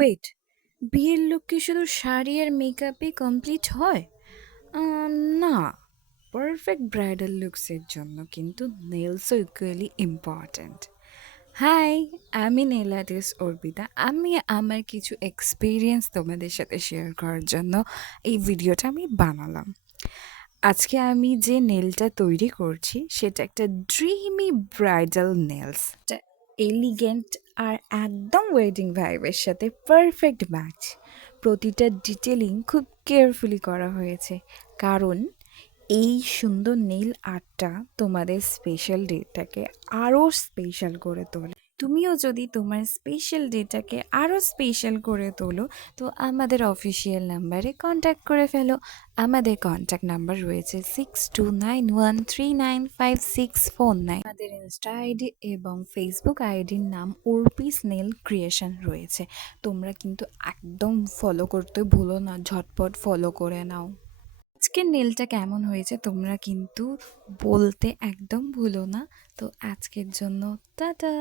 Wait, বিয়ের look কি শুধু শাড়ি আর মেকআপে কমপ্লিট হয়? না, পারফেক্ট ব্রাইডাল লুকসের জন্য কিন্তু নেলসও ইকুয়ালি ইম্পর্ট্যান্ট। হাই, আমি নেল আর্টিস্ট অর্পিতা। আমি আমার কিছু এক্সপিরিয়েন্স তোমাদের সাথে শেয়ার করার জন্য এই ভিডিওটা আমি বানালাম। আজকে আমি যে নেলটা তৈরি করছি সেটা একটা ড্রিমি ব্রাইডাল নেলস, এলিগেন্ট আর একদম ওয়েডিং ভাইবের সাথে পারফেক্ট ম্যাচ। প্রতিটা ডিটেলিং খুব কেয়ারফুলি করা হয়েছে, কারণ এই সুন্দর নেইল আর্টটা তোমাদের স্পেশাল ডেটাকে আরও স্পেশাল করে তোলে। তুমিও যদি তোমার স্পেশাল ডেটাকে আরও স্পেশাল করে তোলো, তো আমাদের অফিসিয়াল নাম্বারে কন্ট্যাক্ট করে ফেলো। আমাদের কন্ট্যাক্ট নাম্বার রয়েছে 6291395649। আমাদের ইনস্টা আইডি এবং ফেসবুক আইডির নাম অর্পিস নেল ক্রিয়েশন রয়েছে। তোমরা কিন্তু একদম ফলো করতে ভুলো না, ঝটপট ফলো করে নাও। আজকের নেলটা কেমন হয়েছে তোমরা কিন্তু বলতে একদম ভুলো না। তো আজকের জন্য টাটা।